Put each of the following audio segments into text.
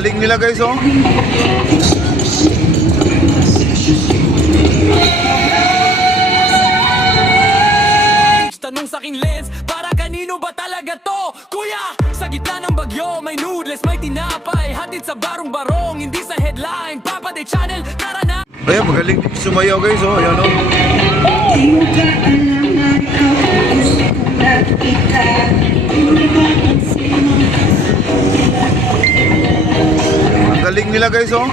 Galing nila guys, oh. Tanong sa aking lens, para kanino ba talaga to? Kuya, sa gitna ng bagyo, may noodles, may tinapay, hatid sa barong-barong, hindi sa headline, Papa de Channel, tara na! Ayan, magaling din sumayaw guys, oh. Ayan, oh. Di mo ka alam na ikaw ang gusto kong nakikita. Di mo napapansin mo. Ang galing nila guys, oh.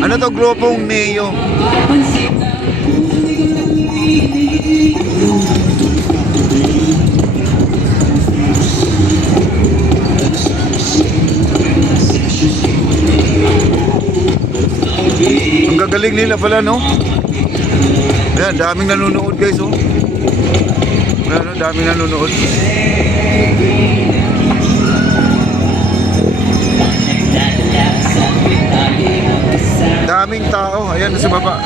Ano to, grupong Neo? Ang gagaling nila pala, no? Ayan, daming nanonood guys, oh. Ayan, oh, daming nanonood. Daming tao. Ayan, sa baba.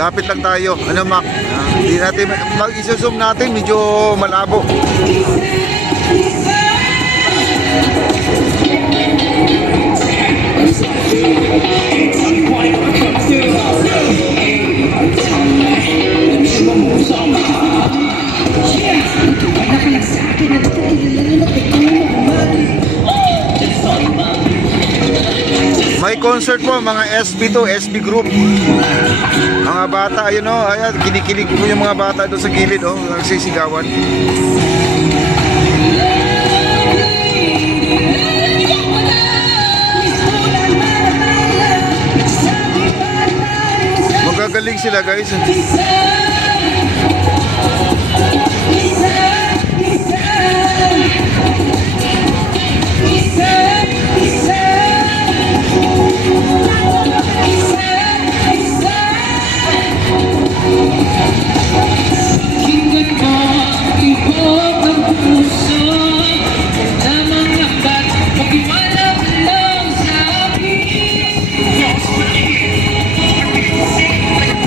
Lapit lang tayo. Ano, Mac? Hindi natin, mag-isa-zoom natin, medyo malabo. May concert po, mga SB to, SB group. Mga bata, ayun, oh, ayan, kinikilig po yung mga bata doon sa gilid, oh, nagsisigawan. Magagaling sila guys.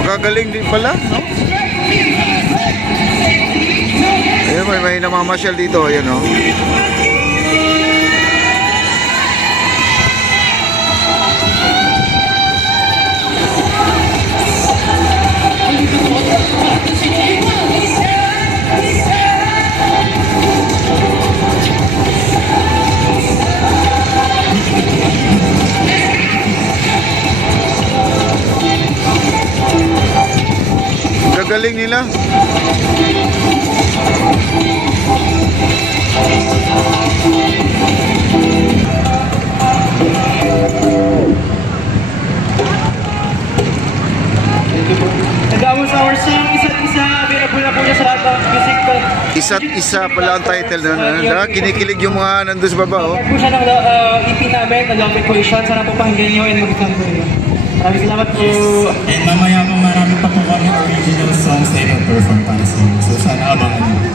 Magagaling din pala, no? Ayun, may namamasyal dito, ayan, no? Gagaling nila. Nag-aaway sa our song, isa't isa, available na po niya sa lahat ng music. Isa't isa pala ang title na. Kinikilig yung mga nandun sa baba, oh. Part po siya ng EP namin, ng Love Equation. Sana po pakinggan niyo and mag-isang po yun. Maraming salamat po. And mamaya po marami pa po kami original songs na i-perform para sa inyo. So sana abangan niyo.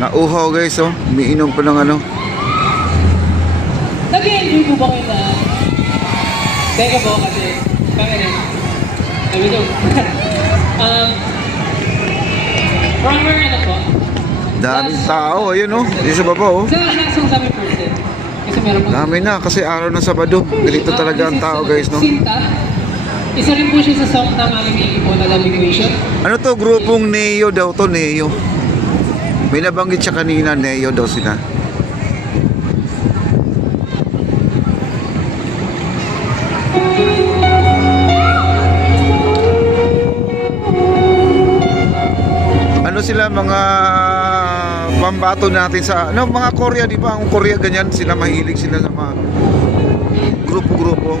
Nauhaw guys, oh. Umiinom pa ng ano. Nag-enjoy po ba kayo na? Teka po kasi, kami rin. Sabi nyo. Primer ano po? Daming tao, ayun, oh. Dito sa baba, oh. Sa last song sa amin first eh. Kasi meron po. Dami na, kasi araw ng Sabado. Ganito talaga ang tao guys, no? Sinta. Isa rin po siya sa song ng aming ipo na Love Equation. Ano to, grupong Neo daw to, Neo. May nabanggit siya kanina, Neo daw sila. Ano sila, mga pambato natin sa, ano, mga Korea, di ba? Ang Korea ganyan, sila mahilig sila sa mga grupo-grupo.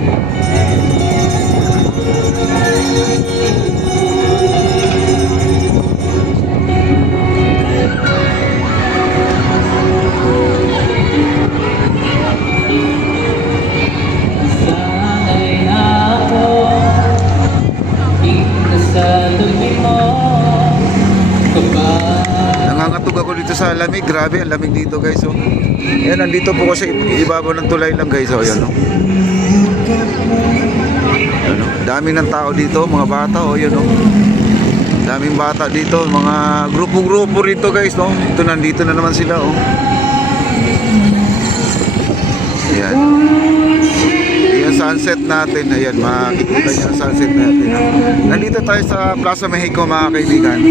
Nangangatog ako dito sa lamig, grabe, ang lamig dito guys, oh. Ayan, nandito po kasi ibabaw ng tulay lang guys, oh, ayan, oh. Ayan, oh. Dami ng tao dito, mga bata, oh, ayan, oh. Daming bata dito, mga grupo-grupo rito guys, no? Ito, nandito na naman sila, oh. Ayan. Ayan, sunset natin. Ayan, makikita niyo ang sunset natin. Nandito tayo sa Plaza Mexico, mga kaibigan.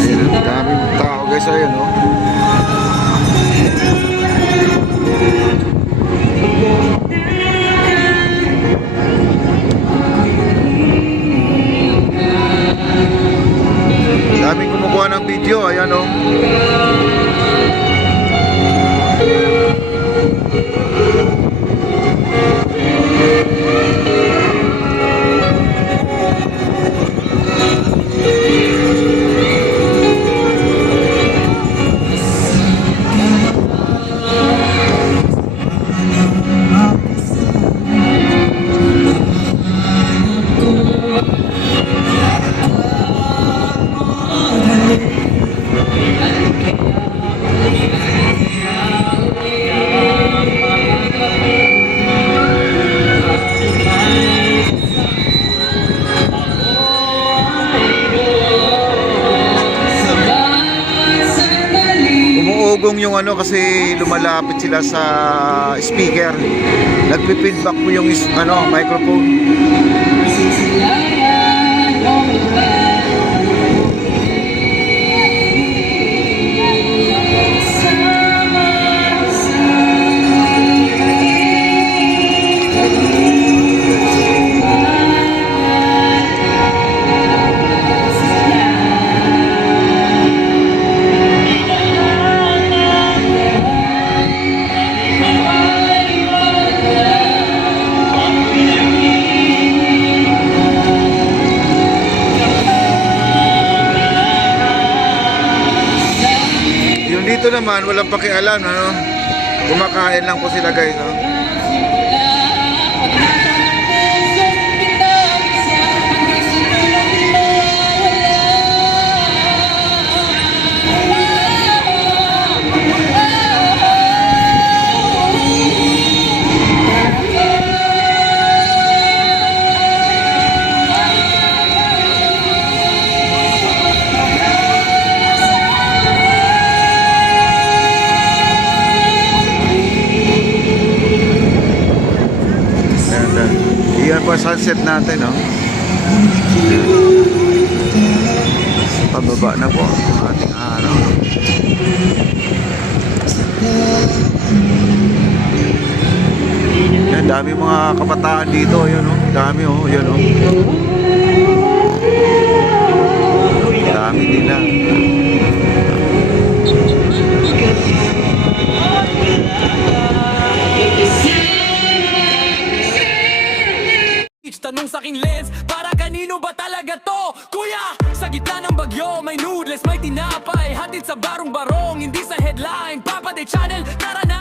Ayan, daming tao guys, ayan, oh. Daming kumukuha ng video, ayan, oh. Umuugong yung ano kasi lumalapit sila sa speaker. Nagpi-feedback po yung ano, microphone. Yung dito naman, walang pakialam, ano? Kumakain lang po sila guys, no? Iyan po sunset natin, no? Pababa na po ang ating araw. Yan, dami mga kabataan dito, yun, no? Dami, oh, yun, no? Dami nila. Tanong sa aking lens, para kanino ba talaga to? Kuya, sa gitna ng bagyo, may noodles, may tinapay, hatid sa barong-barong, hindi sa headline, Papa de Channel, tara na!